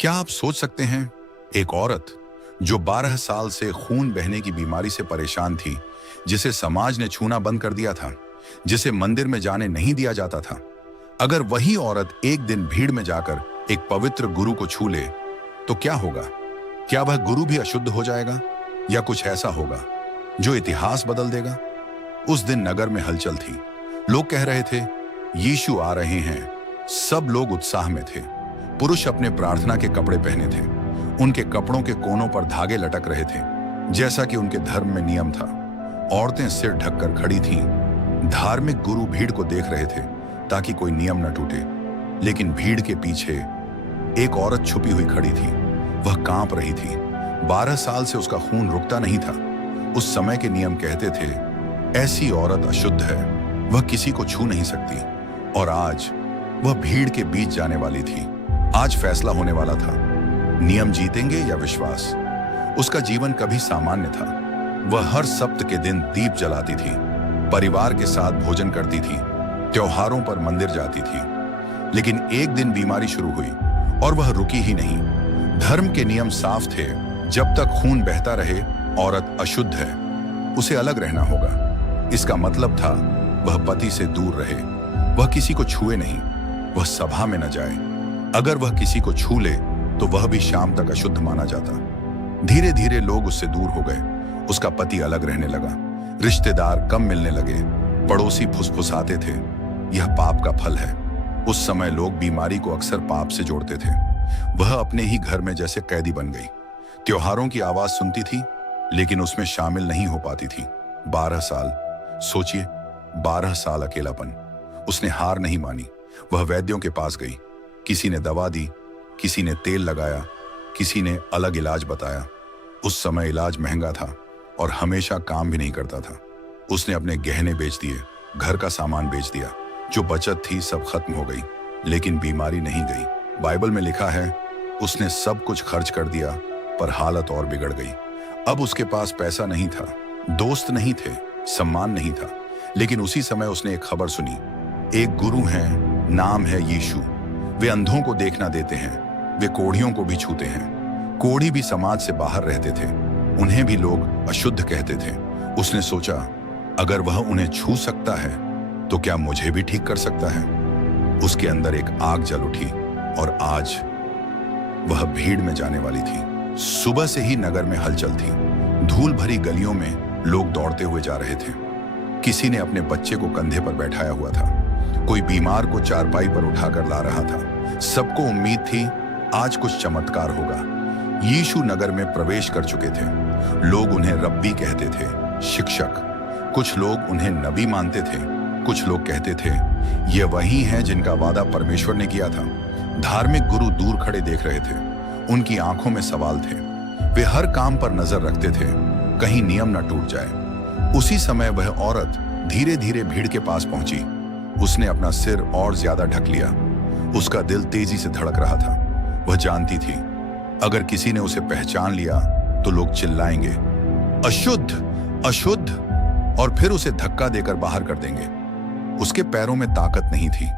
क्या आप सोच सकते हैं, एक औरत जो 12 साल से खून बहने की बीमारी से परेशान थी, जिसे समाज ने छूना बंद कर दिया था, जिसे मंदिर में जाने नहीं दिया जाता था, अगर वही औरत एक दिन भीड़ में जाकर एक पवित्र गुरु को छू ले तो क्या होगा? क्या वह गुरु भी अशुद्ध हो जाएगा या कुछ ऐसा होगा जो इतिहास बदल देगा? उस दिन नगर में हलचल थी। लोग कह रहे थे, यीशु आ रहे हैं। सब लोग उत्साह में थे। पुरुष अपने प्रार्थना के कपड़े पहने थे। उनके कपड़ों के कोनों पर धागे लटक रहे थे, जैसा कि उनके धर्म में नियम था। औरतें सिर ढककर खड़ी थीं। धार्मिक गुरु भीड़ को देख रहे थे ताकि कोई नियम न टूटे। लेकिन भीड़ के पीछे एक औरत छुपी हुई खड़ी थी। वह कांप रही थी। 12 साल से उसका खून रुकता नहीं था। उस समय के नियम कहते थे, ऐसी औरत अशुद्ध है, वह किसी को छू नहीं सकती। और आज वह भीड़ के बीच जाने वाली थी। आज फैसला होने वाला था, नियम जीतेंगे या विश्वास। उसका जीवन कभी सामान्य था। वह हर सप्त के दिन दीप जलाती थी, परिवार के साथ भोजन करती थी, त्योहारों पर मंदिर जाती थी। लेकिन एक दिन बीमारी शुरू हुई और वह रुकी ही नहीं। धर्म के नियम साफ थे, जब तक खून बहता रहे औरत अशुद्ध है, उसे अलग रहना होगा। इसका मतलब था वह पति से दूर रहे, वह किसी को छुए नहीं, वह सभा में न जाए। अगर वह किसी को छू ले तो वह भी शाम तक अशुद्ध माना जाता। धीरे धीरे लोग उससे दूर हो गए। उसका पति अलग रहने लगा, रिश्तेदार कम मिलने लगे, पड़ोसी फुसफुसाते थे, यह पाप का फल है। उस समय लोग बीमारी को अक्सर पाप से जोड़ते थे। वह अपने ही घर में जैसे कैदी बन गई। त्योहारों की आवाज सुनती थी, लेकिन उसमें शामिल नहीं हो पाती थी। 12 साल, सोचिए, 12 साल अकेलापन। उसने हार नहीं मानी। वह वैद्यों के पास गई। किसी ने दवा दी, किसी ने तेल लगाया, किसी ने अलग इलाज बताया। उस समय इलाज महंगा था और हमेशा काम भी नहीं करता था। उसने अपने गहने बेच दिए, घर का सामान बेच दिया, जो बचत थी सब खत्म हो गई। लेकिन बीमारी नहीं गई। बाइबल में लिखा है, उसने सब कुछ खर्च कर दिया, पर हालत और बिगड़ गई। अब उसके पास पैसा नहीं था, दोस्त नहीं थे, सम्मान नहीं था। लेकिन उसी समय उसने एक खबर सुनी। एक गुरु हैं, नाम है यीशु। वे अंधों को देखना देते हैं, वे कोढ़ियों को भी छूते हैं। कोढ़ी भी समाज से बाहर रहते थे, उन्हें भी लोग अशुद्ध कहते थे। उसने सोचा, अगर वह उन्हें छू सकता है तो क्या मुझे भी ठीक कर सकता है? उसके अंदर एक आग जल उठी और आज वह भीड़ में जाने वाली थी। सुबह से ही नगर में हलचल थी। धूल भरी गलियों में लोग दौड़ते हुए जा रहे थे। किसी ने अपने बच्चे को कंधे पर बैठाया हुआ था, कोई बीमार को चारपाई पर उठाकर ला रहा था। सबको उम्मीद थी आज कुछ चमत्कार होगा। यीशु नगर में प्रवेश कर चुके थे। लोग उन्हें रब्बी कहते थे, शिक्षक। कुछ लोग उन्हें नबी मानते थे, कुछ लोग कहते थे ये वही हैं जिनका वादा परमेश्वर ने किया था। धार्मिक गुरु दूर खड़े देख रहे थे। उनकी आंखों में सवाल थे। वे हर काम पर नजर रखते थे, कहीं नियम न टूट जाए। उसी समय वह औरत धीरे धीरे भीड़ के पास पहुंची। उसने अपना सिर और ज्यादा ढक लिया। उसका दिल तेजी से धड़क रहा था। वह जानती थी, अगर किसी ने उसे पहचान लिया तो लोग चिल्लाएंगे, अशुद्ध, अशुद्ध, और फिर उसे धक्का देकर बाहर कर देंगे। उसके पैरों में ताकत नहीं थी।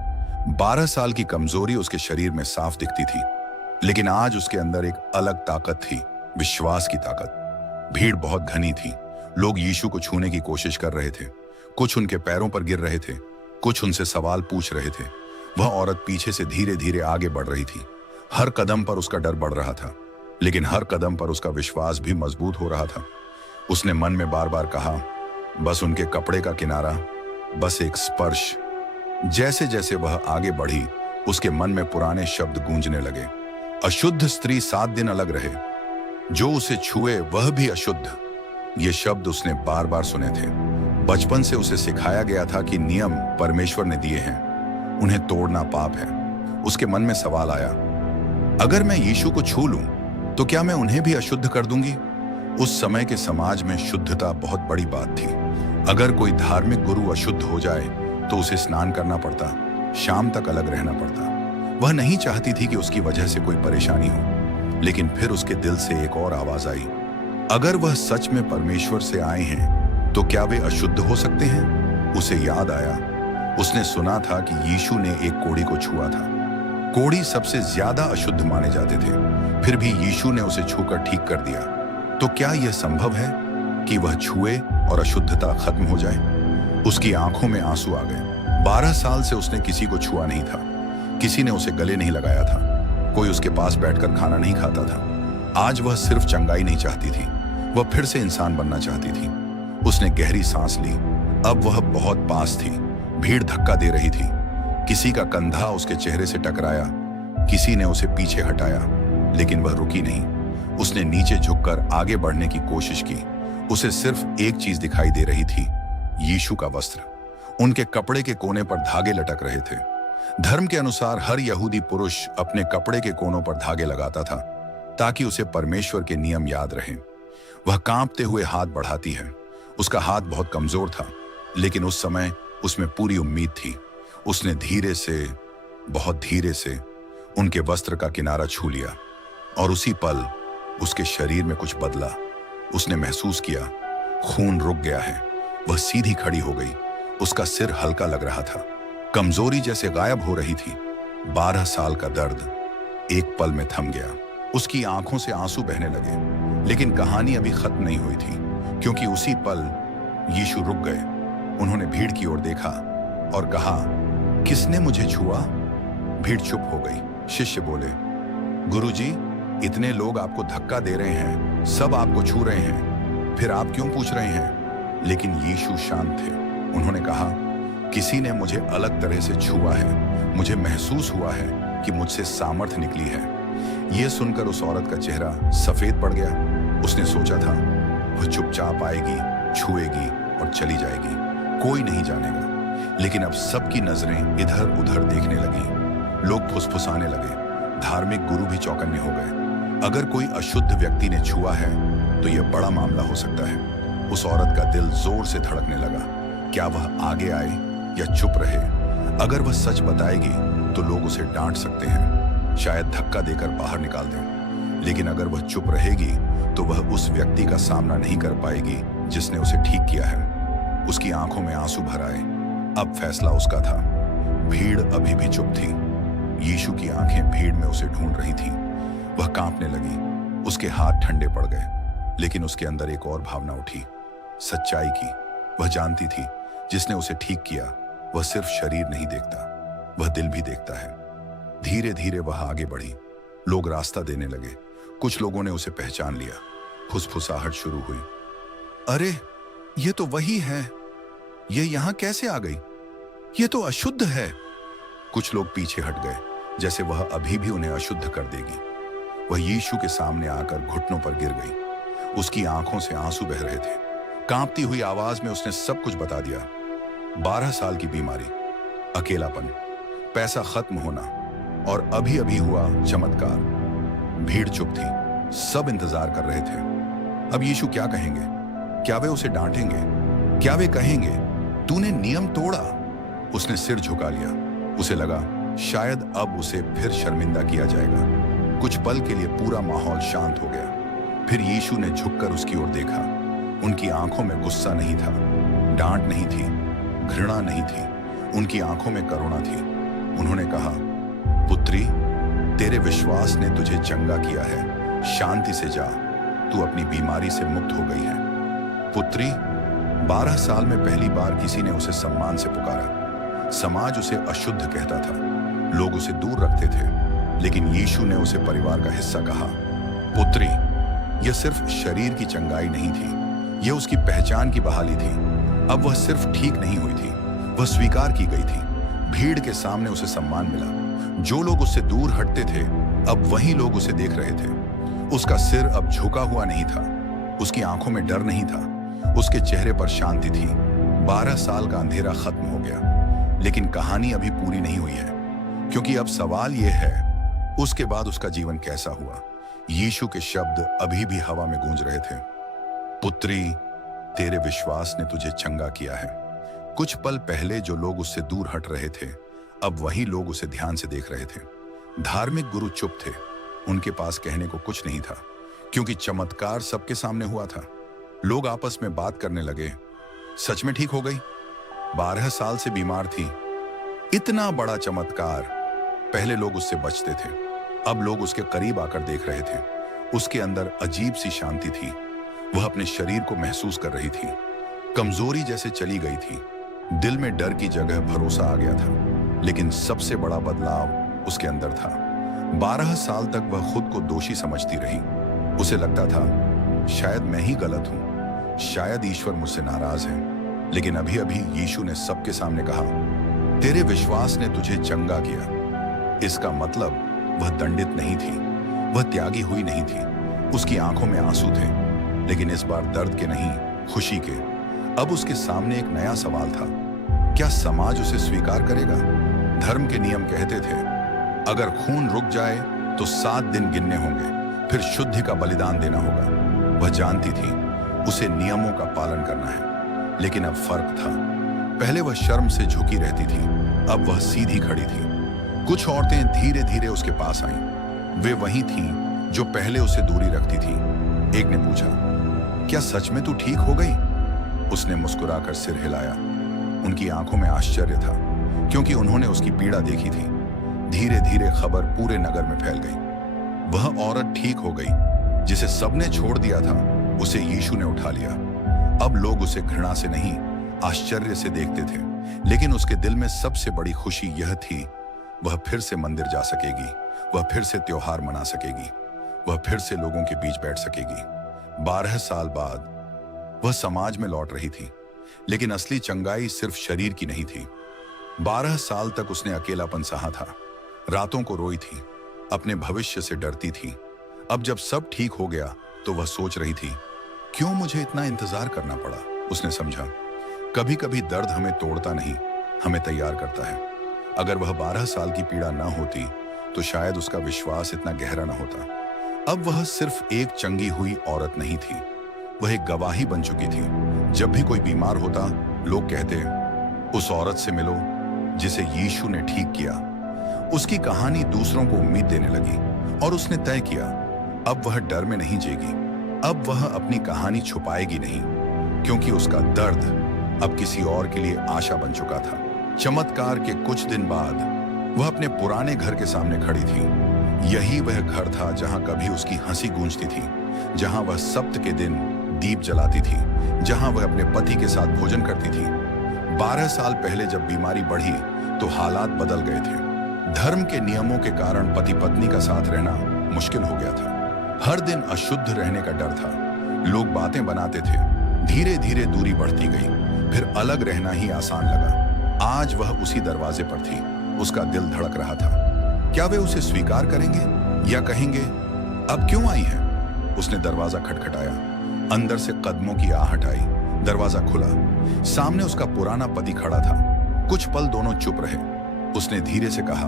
12 साल की कमजोरी उसके शरीर में साफ दिखती थी। लेकिन आज उसके अंदर एक अलग ताकत थी, विश्वास की ताकत। भीड़ बहुत घनी थी। लोग यीशु को छूने की कोशिश कर रहे थे। कुछ उनके पैरों पर गिर रहे थे, कुछ उनसे सवाल पूछ रहे थे। वह औरत पीछे से धीरे धीरे आगे बढ़ रही थी। हर कदम पर उसका डर बढ़ रहा था, लेकिन हर कदम पर उसका विश्वास भी मजबूत हो रहा था। उसने मन में बार बार कहा, बस उनके कपड़े का किनारा, बस एक स्पर्श। जैसे जैसे वह आगे बढ़ी, उसके मन में पुराने शब्द गूंजने लगे। अशुद्ध स्त्री 7 दिन अलग रहे, जो उसे छुए वह भी अशुद्ध। ये शब्द उसने बार बार सुने थे। बचपन से उसे सिखाया गया था कि नियम परमेश्वर ने दिए हैं, उन्हें तोड़ना पाप है। उसके मन में सवाल आया, अगर मैं यीशु को छू लूं तो क्या मैं उन्हें भी अशुद्ध कर दूंगी? उस समय के समाज में शुद्धता बहुत बड़ी बात थी। अगर कोई धार्मिक गुरु अशुद्ध हो जाए तो उसे स्नान करना पड़ता, शाम तक अलग रहना पड़ता। वह नहीं चाहती थी कि उसकी वजह से कोई परेशानी हो। लेकिन फिर उसके दिल से एक और आवाज आई, अगर वह सच में परमेश्वर से आए हैं तो क्या वे अशुद्ध हो सकते हैं? उसे याद आया, उसने सुना था कि यीशु ने एक कोढ़ी को छुआ था। कोढ़ी सबसे ज्यादा अशुद्ध माने जाते थे, फिर भी यीशु ने उसे छूकर ठीक कर दिया। तो क्या यह संभव है कि वह छुए और अशुद्धता खत्म हो जाए? उसकी आंखों में आंसू आ गए। 12 साल से उसने किसी को छुआ नहीं था, किसी ने उसे गले नहीं लगाया था, कोई उसके पास बैठकर खाना नहीं खाता था। आज वह सिर्फ चंगाई नहीं चाहती थी, वह फिर से इंसान बनना चाहती थी। उसने गहरी सांस ली। अब वह बहुत पास थी। भीड़ धक्का दे रही थी। किसी का कंधा उसके चेहरे से टकराया, किसी ने उसे पीछे हटाया, लेकिन वह रुकी नहीं। उसने नीचे झुककर आगे बढ़ने की कोशिश की। उसे सिर्फ एक चीज दिखाई दे रही थी, यीशु का वस्त्र। उनके कपड़े के कोने पर धागे लटक रहे थे। धर्म के अनुसार हर यहूदी पुरुष अपने कपड़े के कोनों पर धागे लगाता था ताकि उसे परमेश्वर के नियम याद रहें। वह कांपते हुए हाथ बढ़ाती है। उसका हाथ बहुत कमजोर था, लेकिन उस समय उसमें पूरी उम्मीद थी। उसने धीरे से, बहुत धीरे से उनके वस्त्र का किनारा छू लिया और उसी पल उसके शरीर में कुछ बदला। उसने महसूस किया खून रुक गया है। वह सीधी खड़ी हो गई। उसका सिर हल्का लग रहा था, कमजोरी जैसे गायब हो रही थी। 12 साल का दर्द एक पल में थम गया। उसकी आंखों से आंसू बहने लगे, लेकिन कहानी अभी खत्म नहीं हुई थी, क्योंकि उसी पल यीशु रुक गए। उन्होंने भीड़ की ओर देखा और कहा, किसने मुझे छुआ? भीड़ चुप हो गई। शिष्य बोले, गुरुजी, इतने लोग आपको धक्का दे रहे हैं, सब आपको छू रहे हैं, फिर आप क्यों पूछ रहे हैं? लेकिन यीशु शांत थे। उन्होंने कहा, किसी ने मुझे अलग तरह से छुआ है। मुझे महसूस हुआ है कि मुझसे सामर्थ्य निकली है। यह सुनकर उस औरत का चेहरा सफेद पड़ गया। उसने सोचा था वह चुपचाप आएगी, छुएगी और चली जाएगी, कोई नहीं जानेगा। लेकिन अब सबकी नजरें इधर उधर देखने लगी। लोग फुसफुसाने लगे। धार्मिक गुरु भी चौकन्ने हो गए। अगर कोई अशुद्ध व्यक्ति ने छुआ है तो यह बड़ा मामला हो सकता है। उस औरत का दिल जोर से धड़कने लगा। क्या वह आगे आए या चुप रहे? अगर वह सच बताएगी तो लोग उसे डांट सकते हैं, शायद धक्का देकर बाहर निकाल दें। लेकिन अगर वह चुप रहेगी तो वह उस व्यक्ति का सामना नहीं कर पाएगी जिसने उसे ठीक किया है। उसकी आंखों में आंसू भर आए। अब फैसला उसका था। भीड़ अभी भी चुप थी। यीशु की आंखें भीड़ में उसे ढूंढ रही थीं। वह कांपने लगी। उसके हाथ ठंडे पड़ गए। लेकिन उसके अंदर एक और भावना उठी, सच्चाई की। वह जानती थी जिसने उसे ठीक किया वह सिर्फ शरीर नहीं देखता, वह दिल भी देखता है। धीरे धीरे वह आगे बढ़ी। लोग रास्ता देने लगे। कुछ लोगों ने उसे पहचान लिया। फुसफुसाहट शुरू हुई, अरे ये तो वही है, ये यहां कैसे आ गई? ये तो अशुद्ध है। कुछ लोग पीछे हट गए, जैसे वह अभी भी उन्हें अशुद्ध कर देगी। वह यीशु के सामने आकर घुटनों पर गिर गई। उसकी आंखों से आंसू बह रहे थे। कांपती हुई आवाज में उसने सब कुछ बता दिया। 12 साल की बीमारी, अकेलापन, पैसा खत्म होना और अभी अभी हुआ चमत्कार। भीड़ चुप थी। सब इंतजार कर रहे थे। अब यीशु क्या कहेंगे? क्या वे उसे डांटेंगे? क्या वे कहेंगे, तूने नियम तोड़ा? उसने सिर झुका लिया। उसे लगा शायद अब उसे फिर शर्मिंदा किया जाएगा। कुछ पल के लिए पूरा माहौल शांत हो गया। फिर यीशु ने झुककर उसकी ओर देखा। उनकी आंखों में गुस्सा नहीं था, डांट नहीं थी, घृणा नहीं थी। उनकी आंखों में करुणा थी। उन्होंने कहा, पुत्री, तेरे विश्वास ने तुझे चंगा किया है। शांति से जा, तू अपनी बीमारी से मुक्त हो गई है। पुत्री, 12 साल में पहली बार किसी ने उसे सम्मान से पुकारा। समाज उसे अशुद्ध कहता था, लोग उसे दूर रखते थे, लेकिन यीशु ने उसे परिवार का हिस्सा कहा। पुत्री, यह सिर्फ शरीर की चंगाई नहीं थी, यह उसकी पहचान की बहाली थी। अब वह सिर्फ ठीक नहीं हुई थी, वह स्वीकार की गई थी। भीड़ के सामने उसे सम्मान मिला। जो लोग उससे दूर हटते थे, अब वही लोग उसे देख रहे थे। उसका सिर अब झुका हुआ नहीं था। उसकी आंखों में डर नहीं था। उसके चेहरे पर शांति थी। 12 साल का अंधेरा खत्म हो गया। लेकिन कहानी अभी पूरी नहीं हुई है, क्योंकि अब सवाल यह है, उसके बाद उसका जीवन कैसा हुआ? यीशु के शब्द अभी भी हवा में गूंज रहे थे, पुत्री, तेरे विश्वास ने तुझे चंगा किया है। कुछ पल पहले जो लोग उससे दूर हट रहे थे, अब वही लोग उसे ध्यान से देख रहे थे। धार्मिक गुरु चुप थे। उनके पास कहने को कुछ नहीं था, क्योंकि चमत्कार सबके सामने हुआ था। लोग आपस में बात करने लगे, सच में ठीक हो गई? 12 साल से बीमार थी, इतना बड़ा चमत्कार। पहले लोग उससे बचते थे, अब लोग उसके करीब आकर देख रहे थे। उसके अंदर अजीब सी शांति थी। वह अपने शरीर को महसूस कर रही थी। कमजोरी जैसे चली गई थी। दिल में डर की जगह भरोसा आ गया था। लेकिन सबसे बड़ा बदलाव उसके अंदर था। 12 साल तक वह खुद को दोषी समझती रही। उसे लगता था शायद मैं ही गलत हूं, शायद ईश्वर मुझसे नाराज है। लेकिन अभी अभी यीशु ने सबके सामने कहा, तेरे विश्वास ने तुझे चंगा किया। इसका मतलब वह दंडित नहीं थी, वह त्यागी हुई नहीं थी। उसकी आंखों में आंसू थे, लेकिन इस बार दर्द के नहीं, खुशी के। अब उसके सामने एक नया सवाल था, क्या समाज उसे स्वीकार करेगा? धर्म के नियम कहते थे अगर खून रुक जाए तो 7 दिन गिनने होंगे, फिर शुद्धि का बलिदान देना होगा। वह जानती थी उसे नियमों का पालन करना है, लेकिन अब फर्क था। पहले वह शर्म से झुकी रहती थी, अब वह सीधी खड़ी थी। कुछ औरतें धीरे धीरे उसके पास आईं। वे वही थीं जो पहले उसे दूरी रखती थी। एक ने पूछा, क्या सच में तू ठीक हो गई? उसने मुस्कुराकर सिर हिलाया। उनकी आंखों में आश्चर्य था, क्योंकि उन्होंने उसकी पीड़ा देखी थी। धीरे धीरे खबर पूरे नगर में फैल गई। वह औरत ठीक हो गई जिसे सबने छोड़ दिया था, उसे यीशु ने उठा लिया। अब लोग उसे घृणा से नहीं, आश्चर्य से देखते थे। लेकिन उसके दिल में सबसे बड़ी खुशी यह थी, वह फिर से मंदिर जा सकेगी, वह फिर से त्योहार मना सकेगी, वह फिर से लोगों के बीच बैठ सकेगी। 12 साल बाद वह समाज में लौट रही थी, लेकिन असली चंगाई सिर्फ शरीर की नहीं थी। 12 साल तक उसने अकेलापन सहा था, रातों को रोई थी, अपने भविष्य से डरती थी। अब जब सब ठीक हो गया तो वह सोच रही थी, क्यों मुझे इतना इंतजार करना पड़ा? उसने समझा, कभी कभी दर्द हमें तोड़ता नहीं, हमें तैयार करता है। अगर वह 12 साल की पीड़ा ना होती तो शायद उसका विश्वास इतना गहरा ना होता। अब वह सिर्फ एक चंगी हुई औरत नहीं थी, वह एक गवाही बन चुकी थी। जब भी कोई बीमार होता, लोग कहते, उस औरत से मिलो जिसे यीशु ने ठीक किया। उसकी कहानी दूसरों को उम्मीद देने लगी और उसने तय किया, अब वह डर में नहीं जीगी, अब वह अपनी कहानी छुपाएगी नहीं, क्योंकि उसका दर्द अब किसी और के लिए आशा बन चुका था। चमत्कार के कुछ दिन बाद वह अपने पुराने घर के सामने खड़ी थी। यही वह घर था जहां कभी उसकी हंसी गूंजती थी, जहां वह सप्त के दिन दीप जलाती थी, जहां वह अपने पति के साथ भोजन करती थी। 12 साल पहले जब बीमारी बढ़ी तो हालात बदल गए थे। धर्म के नियमों के कारण पति पत्नी का साथ रहना मुश्किल हो गया था। हर दिन अशुद्ध रहने का डर था। लोग बातें बनाते थे। धीरे धीरे दूरी बढ़ती गई, फिर अलग रहना ही आसान लगा। आज वह उसी दरवाजे पर थी। उसका दिल धड़क रहा था, क्या वे उसे स्वीकार करेंगे या कहेंगे अब क्यों आई है? उसने दरवाजा खटखटाया। अंदर से कदमों की आहट आई। दरवाजा खुला। सामने उसका पुराना पति खड़ा था। कुछ पल दोनों चुप रहे। उसने धीरे से कहा,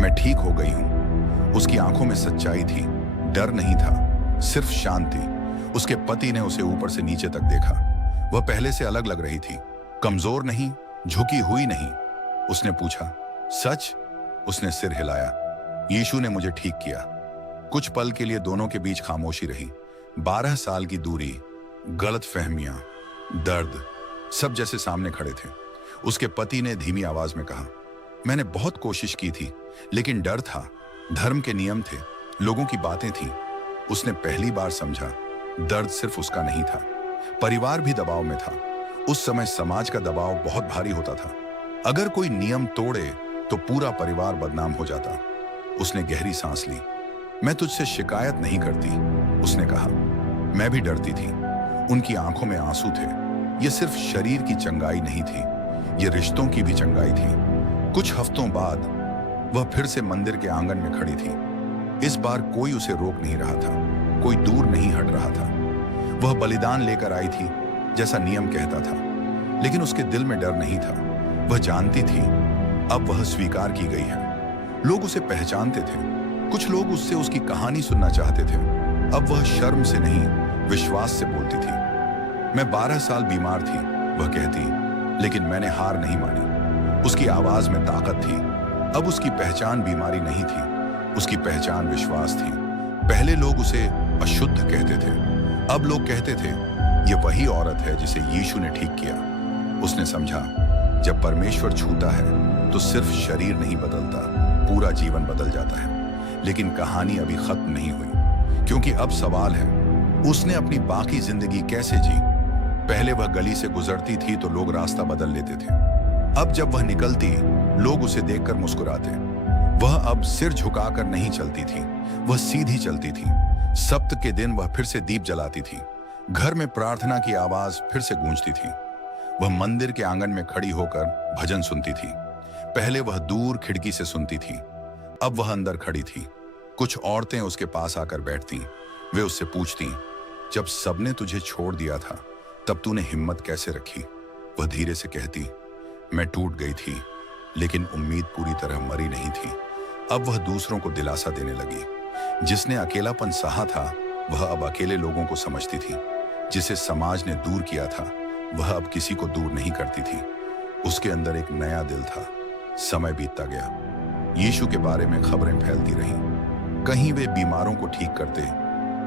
मैं ठीक हो गई हूं। उसकी आंखों में सच्चाई थी, डर नहीं था, सिर्फ शांति। उसके पति ने उसे ऊपर से नीचे तक देखा। वह पहले से अलग लग रही थी, कमजोर नहीं, झुकी हुई नहीं। उसने पूछा, सच? उसने सिर हिलाया। यीशु ने मुझे ठीक किया। कुछ पल के लिए दोनों के बीच खामोशी रही। 12 साल की दूरी, गलतफहमियां, दर्द, सब जैसे सामने खड़े थे। उसके पति ने धीमी आवाज में कहा, मैंने बहुत कोशिश की थी, लेकिन डर था। धर्म के नियम थे, लोगों की बातें थीं। उसने पहली बार समझा, दर्द सिर्फ उसका नहीं था, परिवार भी दबाव में था। उस समय समाज का दबाव बहुत भारी होता था। अगर कोई नियम तोड़े तो पूरा परिवार बदनाम हो जाता। उसने गहरी सांस ली। मैं तुझसे शिकायत नहीं करती, उसने कहा। मैं भी डरती थी। उनकी आंखों में आंसू थे। यह सिर्फ शरीर की चंगाई नहीं थी, यह रिश्तों की भी चंगाई थी। कुछ हफ्तों बाद वह फिर से मंदिर के आंगन में खड़ी थी। इस बार कोई उसे रोक नहीं रहा था, कोई दूर नहीं हट रहा था। वह बलिदान लेकर आई थी जैसा नियम कहता था, लेकिन उसके दिल में डर नहीं था। वह जानती थी अब वह स्वीकार की गई है। लोग उसे पहचानते थे। कुछ लोग उससे उसकी कहानी सुनना चाहते थे। अब वह शर्म से नहीं, विश्वास से बोलती थी। मैं 12 साल बीमार थी, वह कहती, लेकिन मैंने हार नहीं मानी। उसकी आवाज में ताकत थी। अब उसकी पहचान बीमारी नहीं थी, उसकी पहचान विश्वास थी। पहले लोग उसे अशुद्ध कहते थे, अब लोग कहते थे यह वही औरत है जिसे यीशु ने ठीक किया। उसने समझा, जब परमेश्वर छूता है तो सिर्फ शरीर नहीं बदलता, पूरा जीवन बदल जाता है। लेकिन कहानी अभी खत्म नहीं हुई, क्योंकि अब सवाल है, उसने अपनी बाकी जिंदगी कैसे जी? पहले वह गली से गुजरती थी तो लोग रास्ता बदल लेते थे। अब जब वह निकलती, लोग उसे देखकर मुस्कुराते। वह अब सिर झुकाकर नहीं चलती थी, वह सीधी चलती थी। सप्त के दिन वह फिर से दीप जलाती थी। घर में प्रार्थना की आवाज फिर से गूंजती थी। वह मंदिर के आंगन में खड़ी होकर भजन सुनती थी। पहले वह दूर खिड़की से सुनती थी, अब वह अंदर खड़ी थी। कुछ औरतें उसके पास आकर बैठती। वे उससे पूछती, जब सबने तुझे छोड़ दिया था तब तूने हिम्मत कैसे रखी? वह धीरे से कहती, मैं टूट गई थी, लेकिन उम्मीद पूरी तरह मरी नहीं थी। अब वह दूसरों को दिलासा देने लगी। जिसने अकेलापन सहा था, वह अब अकेले लोगों को समझती थी। जिसे समाज ने दूर किया था, वह अब किसी को दूर नहीं करती थी। उसके अंदर एक नया दिल था। समय बीतता गया। यीशु के बारे में खबरें फैलती रहीं। कहीं वे बीमारों को ठीक करते,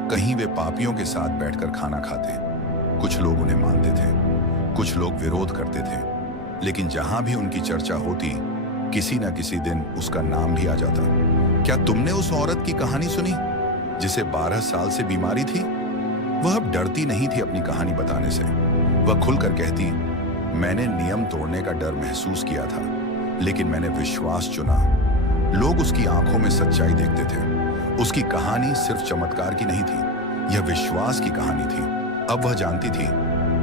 कहीं वे पापियों के साथ बैठकर खाना खाते। कुछ लोग उन्हें मानते थे, कुछ लोग विरोध करते थे, लेकिन जहां भी उनकी चर्चा होती, किसी न किसी दिन उसका नाम भी आ जाता। क्या तुमने उस औरत की कहानी सुनी जिसे 12 साल से बीमारी थी? वह अब डरती नहीं थी अपनी कहानी बताने से। वह खुलकर कहती, मैंने नियम तोड़ने का डर महसूस किया था, लेकिन मैंने विश्वास चुना। लोग उसकी आंखों में सच्चाई देखते थे। उसकी कहानी सिर्फ चमत्कार की नहीं थी, यह विश्वास की कहानी थी। अब वह जानती थी,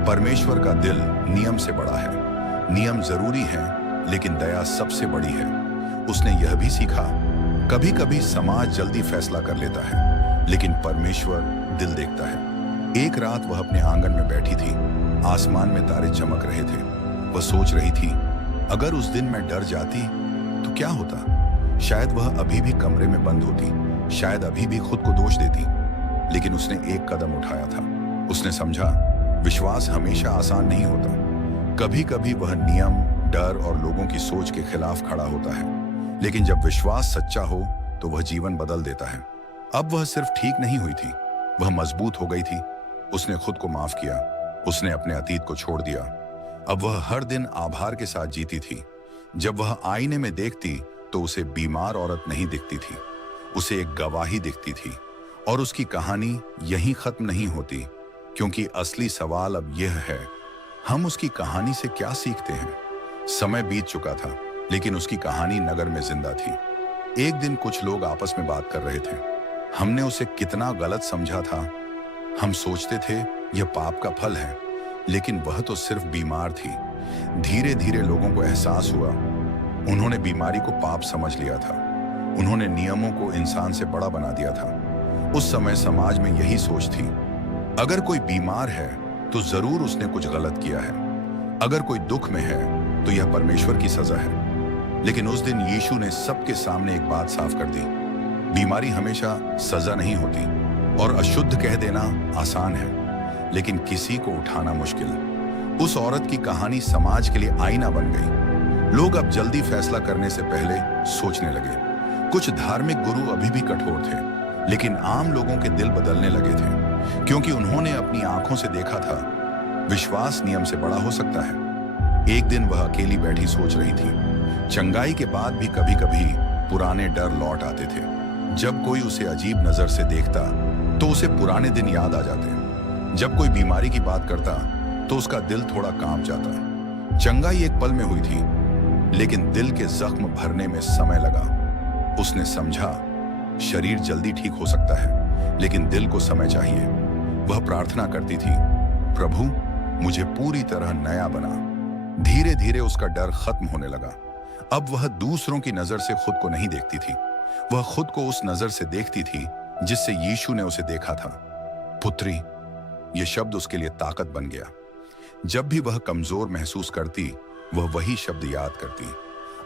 परमेश्वर का दिल नियम से बड़ा है। नियम जरूरी है, लेकिन दया सबसे बड़ी है। उसने यह भी सीखा, कभी कभी समाज जल्दी फैसला कर लेता है, लेकिन परमेश्वर दिल देखता है। एक रात वह अपने आंगन में बैठी थी। आसमान में तारे चमक रहे थे। वह सोच रही थी, अगर उस दिन मैं डर जाती तो क्या होता? शायद वह अभी भी कमरे में बंद होती, शायद अभी भी खुद को दोष देती। लेकिन उसने एक कदम उठाया था। उसने समझा, विश्वास हमेशा आसान नहीं होता। कभी कभी वह नियम, डर और लोगों की सोच के खिलाफ खड़ा होता है, लेकिन जब विश्वास सच्चा हो तो वह जीवन बदल देता है। अब वह सिर्फ ठीक नहीं हुई थी, वह मजबूत हो गई थी। उसने खुद को माफ किया, उसने अपने अतीत को छोड़ दिया। अब वह हर दिन आभार के साथ जीती थी। जब वह आईने में देखती तो उसे बीमार औरत नहीं दिखती थी, उसे एक गवाही दिखती थी। और उसकी कहानी यहीं खत्म नहीं होती, क्योंकि असली सवाल अब यह है, हम उसकी कहानी से क्या सीखते हैं? समय बीत चुका था, लेकिन उसकी कहानी नगर में जिंदा थी। एक दिन कुछ लोग आपस में बात कर रहे थे। हमने उसे कितना गलत समझा था। हम सोचते थे यह पाप का फल है, लेकिन वह तो सिर्फ बीमार थी। धीरे धीरे लोगों को एहसास हुआ, उन्होंने बीमारी को पाप समझ लिया था। उन्होंने नियमों को इंसान से बड़ा बना दिया था। उस समय समाज में यही सोच थी, अगर कोई बीमार है तो जरूर उसने कुछ गलत किया है। अगर कोई दुख में है तो यह परमेश्वर की सजा है। लेकिन उस दिन यीशु ने सबके सामने एक बात साफ कर दी, बीमारी हमेशा सजा नहीं होती, और अशुद्ध कह देना आसान है, लेकिन किसी को उठाना मुश्किल। उस औरत की कहानी समाज के लिए आईना बन गई। लोग अब जल्दी फैसला करने से पहले सोचने लगे। कुछ धार्मिक गुरु अभी भी कठोर थे, लेकिन आम लोगों के दिल बदलने लगे थे, क्योंकि उन्होंने अपनी आंखों से देखा था, विश्वास नियम से बड़ा हो सकता है। एक दिन वह अकेली बैठी सोच रही थी। चंगाई के बाद भी कभी कभी पुराने डर लौट आते थे। जब कोई उसे अजीब नजर से देखता तो उसे पुराने दिन याद आ जाते। जब कोई बीमारी की बात करता तो उसका दिल थोड़ा कांप जाता। चंगाई एक पल में हुई थी, लेकिन दिल के जख्म भरने में समय लगा। उसने समझा, शरीर जल्दी ठीक हो सकता है, लेकिन दिल को समय चाहिए। वह प्रार्थना करती थी, प्रभु मुझे पूरी तरह नया बना। धीरे धीरे उसका डर खत्म होने लगा। अब वह दूसरों की नजर से खुद को नहीं देखती थी, वह खुद को उस नजर से देखती थी जिससे यीशु ने उसे देखा था। पुत्री, यह शब्द उसके लिए ताकत बन गया। जब भी वह कमजोर महसूस करती, वह वही शब्द याद करती।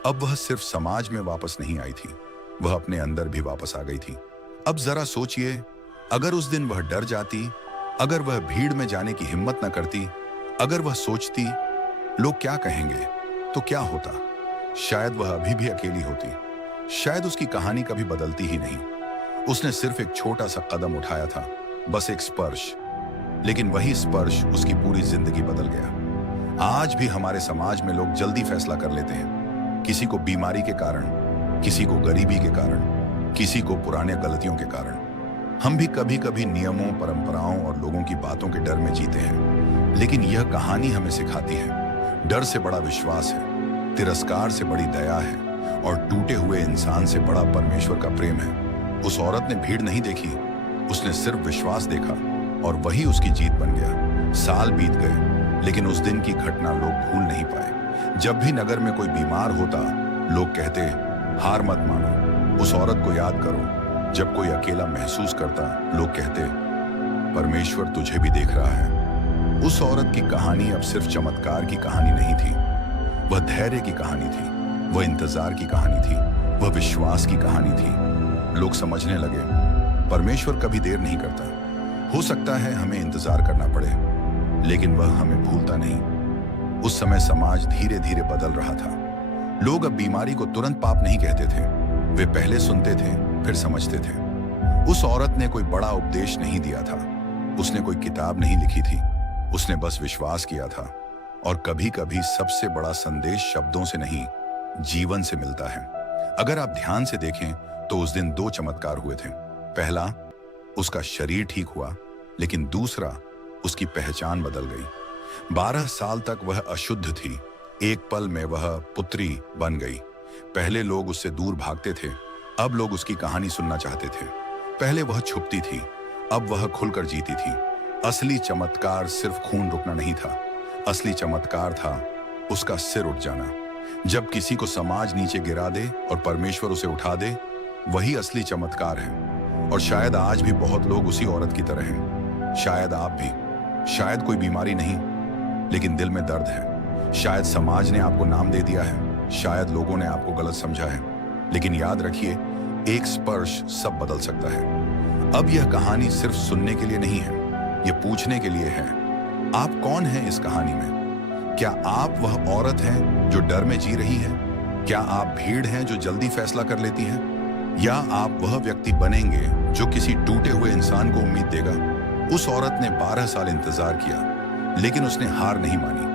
अब वह सिर्फ समाज में वापस नहीं आई थी, वह अपने अंदर भी वापस आ गई थी। अब जरा सोचिए, अगर उस दिन वह डर जाती, अगर वह भीड़ में जाने की हिम्मत न करती, अगर वह सोचती लोग क्या कहेंगे, तो क्या होता? शायद वह अभी भी अकेली होती, शायद उसकी कहानी कभी बदलती ही नहीं। उसने सिर्फ एक छोटा सा कदम उठाया था, बस एक स्पर्श, लेकिन वही स्पर्श उसकी पूरी जिंदगी बदल गया। आज भी हमारे समाज में लोग जल्दी फैसला कर लेते हैं, किसी को बीमारी के कारण, किसी को गरीबी के कारण, किसी को पुराने गलतियों के कारण। हम भी कभी कभी नियमों, परंपराओं और लोगों की बातों के डर में जीते हैं, लेकिन यह कहानी हमें सिखाती है, डर से बड़ा विश्वास है, तिरस्कार से बड़ी दया है और टूटे हुए इंसान से बड़ा परमेश्वर का प्रेम है। उस औरत ने भीड़ नहीं देखी, उसने सिर्फ विश्वास देखा और वही उसकी जीत बन गया। साल बीत गए, लेकिन उस दिन की घटना लोग भूल नहीं पाए। जब भी नगर में कोई बीमार होता, लोग कहते, हार मत मानो, उस औरत को याद करो। जब कोई अकेला महसूस करता, लोग कहते, परमेश्वर तुझे भी देख रहा है। उस औरत की कहानी अब सिर्फ चमत्कार की कहानी नहीं थी, वह धैर्य की कहानी थी, वह इंतजार की कहानी थी, वह विश्वास की कहानी थी। लोग समझने लगे, परमेश्वर कभी देर नहीं करता। हो सकता है हमें इंतजार करना पड़े, लेकिन वह हमें भूलता नहीं। उस समय समाज धीरे धीरे बदल रहा था। लोग अब बीमारी को तुरंत पाप नहीं कहते थे, वे पहले सुनते थे, फिर समझते थे। उस औरत ने कोई बड़ा उपदेश नहीं दिया था, उसने कोई किताब नहीं लिखी थी, उसने बस विश्वास किया था। और कभी कभी सबसे बड़ा संदेश शब्दों से नहीं, जीवन से मिलता है। अगर आप ध्यान से देखें तो उस दिन 2 चमत्कार हुए थे। पहला, उसका शरीर ठीक हुआ, लेकिन दूसरा, उसकी पहचान बदल गई। 12 साल तक वह अशुद्ध थी, एक पल में वह पुत्री बन गई। पहले लोग उससे दूर भागते थे, अब लोग उसकी कहानी सुनना चाहते थे। पहले वह छुपती थी, अब वह खुलकर जीती थी। असली चमत्कार सिर्फ खून रुकना नहीं था, असली चमत्कार था उसका सिर उठ जाना। जब किसी को समाज नीचे गिरा दे और परमेश्वर उसे उठा दे, वही असली चमत्कार है। और शायद आज भी बहुत लोग उसी औरत की तरह हैं। शायद आप भी, शायद कोई बीमारी नहीं, लेकिन दिल में दर्द है। शायद समाज ने आपको नाम दे दिया है, शायद लोगों ने आपको गलत समझा है, लेकिन याद रखिए, एक स्पर्श सब बदल सकता है। अब यह कहानी सिर्फ सुनने के लिए नहीं है, यह पूछने के लिए है, आप कौन हैं इस कहानी में? क्या आप वह औरत हैं जो डर में जी रही है? क्या आप भीड़ हैं जो जल्दी फैसला कर लेती है? या आप वह व्यक्ति बनेंगे जो किसी टूटे हुए इंसान को उम्मीद देगा? उस औरत ने 12 साल इंतजार किया, लेकिन उसने हार नहीं मानी।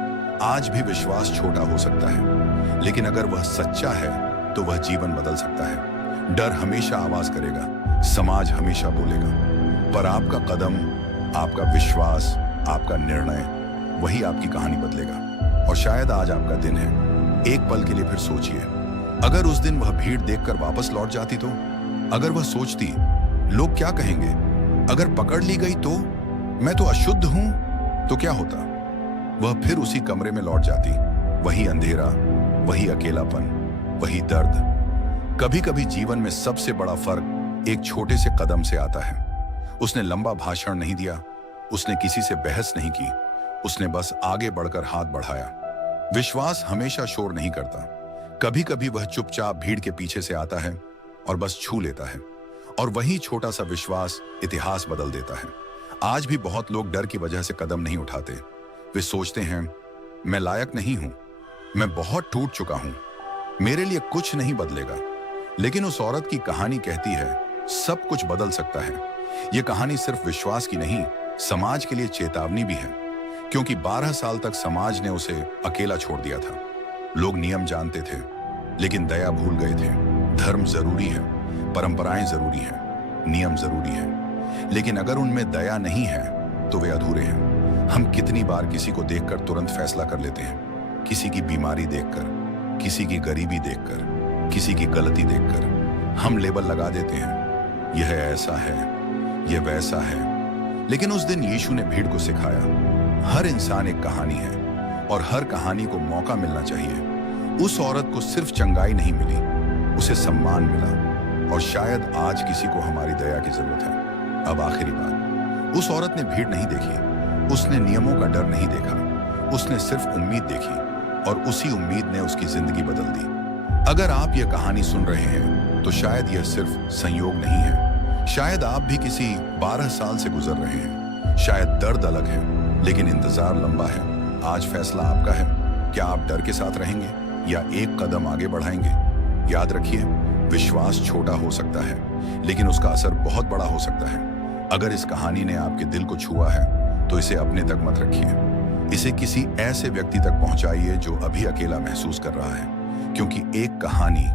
आज भी विश्वास छोटा हो सकता है, लेकिन अगर वह सच्चा है तो वह जीवन बदल सकता है। डर हमेशा आवाज करेगा, समाज हमेशा बोलेगा, पर आपका कदम, आपका विश्वास, आपका निर्णय, वही आपकी कहानी बदलेगा। और शायद आज आपका दिन है। एक पल के लिए फिर सोचिए, अगर उस दिन वह भीड़ देखकर वापस लौट जाती तो? अगर वह सोचती, लोग क्या कहेंगे? अगर पकड़ ली गई तो? मैं तो अशुद्ध हूं, तो क्या होता? वह फिर उसी कमरे में लौट जाती, वही अंधेरा, वही अकेलापन, वही दर्द। कभी कभी जीवन में सबसे बड़ा फर्क एक छोटे से कदम से आता है। उसने लंबा भाषण नहीं दिया, उसने किसी से बहस नहीं की, उसने बस आगे बढ़कर हाथ बढ़ाया। विश्वास हमेशा शोर नहीं करता, कभी कभी वह चुपचाप भीड़ के पीछे से आता है और बस छू लेता है, और वही छोटा सा विश्वास इतिहास बदल देता है। आज भी बहुत लोग डर की वजह से कदम नहीं उठाते। वे सोचते हैं, मैं लायक नहीं हूं, मैं बहुत टूट चुका हूं, मेरे लिए कुछ नहीं बदलेगा। लेकिन उस औरत की कहानी कहती है, सब कुछ बदल सकता है। यह कहानी सिर्फ विश्वास की नहीं, समाज के लिए चेतावनी भी है, क्योंकि 12 साल तक समाज ने उसे अकेला छोड़ दिया था। लोग नियम जानते थे, लेकिन दया भूल गए थे। धर्म जरूरी है, परंपराएं जरूरी हैं, नियम जरूरी है, लेकिन अगर उनमें दया नहीं है तो वे अधूरे हैं। हम कितनी बार किसी को देखकर तुरंत फैसला कर लेते हैं, किसी की बीमारी देखकर, किसी की गरीबी देखकर, किसी की गलती देखकर हम लेबल लगा देते हैं, यह ऐसा है, यह वैसा है। लेकिन उस दिन यीशु ने भीड़ को सिखाया, हर इंसान एक कहानी है और हर कहानी को मौका मिलना चाहिए। उस औरत को सिर्फ चंगाई नहीं मिली, उसे सम्मान मिला, और शायद आज किसी को हमारी दया की जरूरत है। अब आखिरी बात, उस औरत ने भीड़ नहीं देखी, उसने नियमों का डर नहीं देखा, उसने सिर्फ उम्मीद देखी, और उसी उम्मीद ने उसकी जिंदगी बदल दी। अगर आप यह कहानी सुन रहे हैं तो शायद यह सिर्फ संयोग नहीं है, शायद आप भी किसी 12 साल से गुजर रहे हैं, शायद दर्द अलग है लेकिन इंतजार लंबा है। आज फैसला आपका है, क्या आप डर के साथ रहेंगे या एक कदम आगे बढ़ाएंगे? याद रखिए, विश्वास छोटा हो सकता है, लेकिन उसका असर बहुत बड़ा हो सकता है। अगर इस कहानी ने आपके दिल को छुआ है तो इसे अपने तक मत रखिए, इसे किसी ऐसे व्यक्ति तक पहुंचाइए जो अभी अकेला महसूस कर रहा है, क्योंकि एक कहानी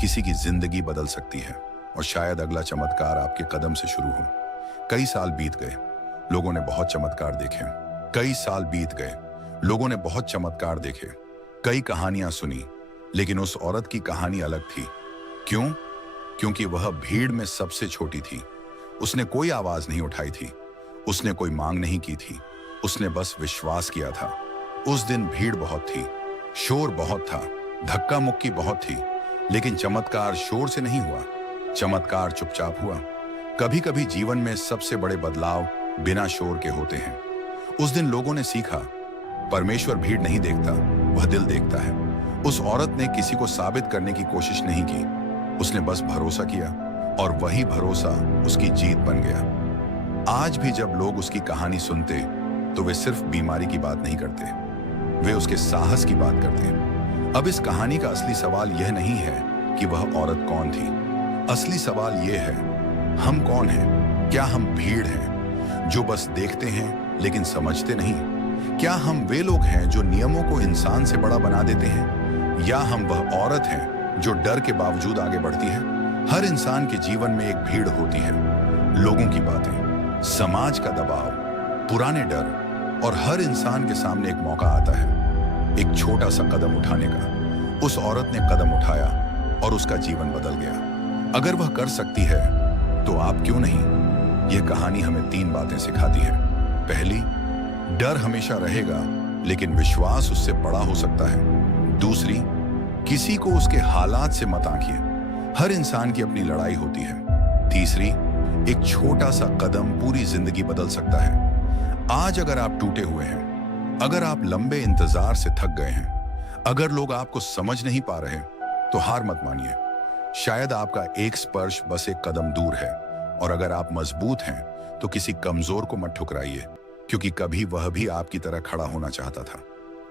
किसी की जिंदगी बदल सकती है और शायद अगला चमत्कार आपके कदम से शुरू हो। कई साल बीत गए, लोगों ने बहुत चमत्कार देखे। कई साल बीत गए, लोगों ने बहुत चमत्कार देखे, कई कहानियां सुनी, लेकिन उस औरत की कहानी अलग थी। क्यों? क्योंकि वह भीड़ में सबसे छोटी थी। उसने कोई आवाज नहीं उठाई थी, उसने कोई मांग नहीं की थी, उसने बस विश्वास किया था। उस दिन भीड़ बहुत थी, शोर बहुत था, धक्का मुक्की बहुत थी, लेकिन चमत्कार शोर से नहीं हुआ, चमत्कार चुपचाप हुआ। कभी कभी जीवन में सबसे बड़े बदलाव बिना शोर के होते हैं। उस दिन लोगों ने सीखा, परमेश्वर भीड़ नहीं देखता, वह दिल देखता है। उस औरत ने किसी को साबित करने की कोशिश नहीं की, उसने बस भरोसा किया और वही भरोसा उसकी जीत बन गया। आज भी जब लोग उसकी कहानी सुनते तो वे सिर्फ बीमारी की बात नहीं करते, वे उसके साहस की बात करते। अब इस कहानी का असली सवाल यह नहीं है कि वह औरत कौन थी। असली सवाल यह है, हम कौन हैं? क्या हम भीड़ हैं जो बस देखते हैं लेकिन समझते नहीं? क्या हम वे लोग हैं जो नियमों को इंसान से बड़ा बना देते हैं, या हम वह औरत हैं जो डर के बावजूद आगे बढ़ती है? हर इंसान के जीवन में एक भीड़ होती है, लोगों की बातें, समाज का दबाव, पुराने डर, और हर इंसान के सामने एक मौका आता है एक छोटा सा कदम उठाने का। उस औरत ने कदम उठाया और उसका जीवन बदल गया। अगर वह कर सकती है तो आप क्यों नहीं? यह कहानी हमें 3 बातें सिखाती है। पहली, डर हमेशा रहेगा लेकिन विश्वास उससे बड़ा हो सकता है। दूसरी, किसी को उसके हालात से मत आंकिए, हर इंसान की अपनी लड़ाई होती है। तीसरी, एक छोटा सा कदम पूरी जिंदगी बदल सकता है। आज अगर आप टूटे हुए हैं, अगर आप लंबे इंतजार से थक गए हैं, अगर लोग आपको समझ नहीं पा रहे, तो हार मत मानिए। शायद आपका एक स्पर्श बस एक कदम दूर है, और अगर आप मजबूत हैं तो किसी कमजोर को मत ठुकराइए, क्योंकि कभी वह भी आपकी तरह खड़ा होना चाहता था।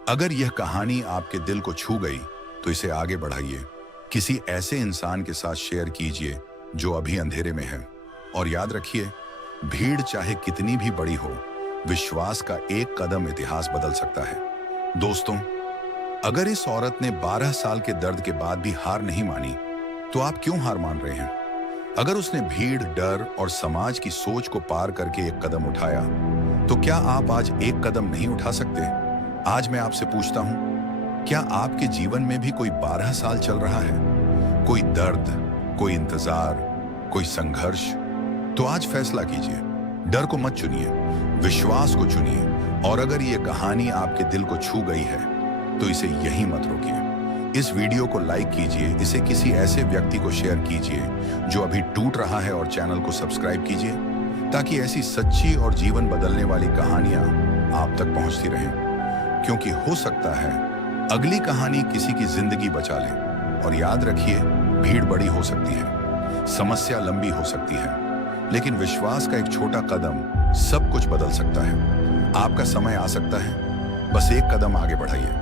अगर यह कहानी आपके दिल को छू गई तो इसे आगे बढ़ाइए, किसी ऐसे इंसान के साथ शेयर कीजिए जो अभी अंधेरे में है। और याद रखिए, भीड़ चाहे कितनी भी बड़ी हो, विश्वास का एक कदम इतिहास बदल सकता है। दोस्तों, अगर इस औरत ने 12 साल के दर्द के बाद भी हार नहीं मानी, तो आप क्यों हार मान रहे हैं? अगर उसने भीड़, डर और समाज की सोच को पार करके एक कदम उठाया, तो क्या आप आज एक कदम नहीं उठा सकते? आज मैं आपसे पूछता हूं, क्या आपके जीवन में भी कोई 12 साल चल रहा है? कोई दर्द, कोई इंतजार, कोई संघर्ष? तो आज फैसला कीजिए, डर को मत चुनिए, विश्वास को चुनिए। और अगर ये कहानी आपके दिल को छू गई है तो इसे यहीं मत रोकिए। इस वीडियो को लाइक कीजिए, इसे किसी ऐसे व्यक्ति को शेयर कीजिए जो अभी टूट रहा है, और चैनल को सब्सक्राइब कीजिए, ताकि ऐसी सच्ची और जीवन बदलने वाली कहानियां आप तक पहुंचती रहें। क्योंकि हो सकता है अगली कहानी किसी की जिंदगी बचा ले। और याद रखिए, भीड़ बड़ी हो सकती है, समस्या लंबी हो सकती है, लेकिन विश्वास का एक छोटा कदम सब कुछ बदल सकता है। आपका समय आ सकता है, बस एक कदम आगे बढ़ाइए।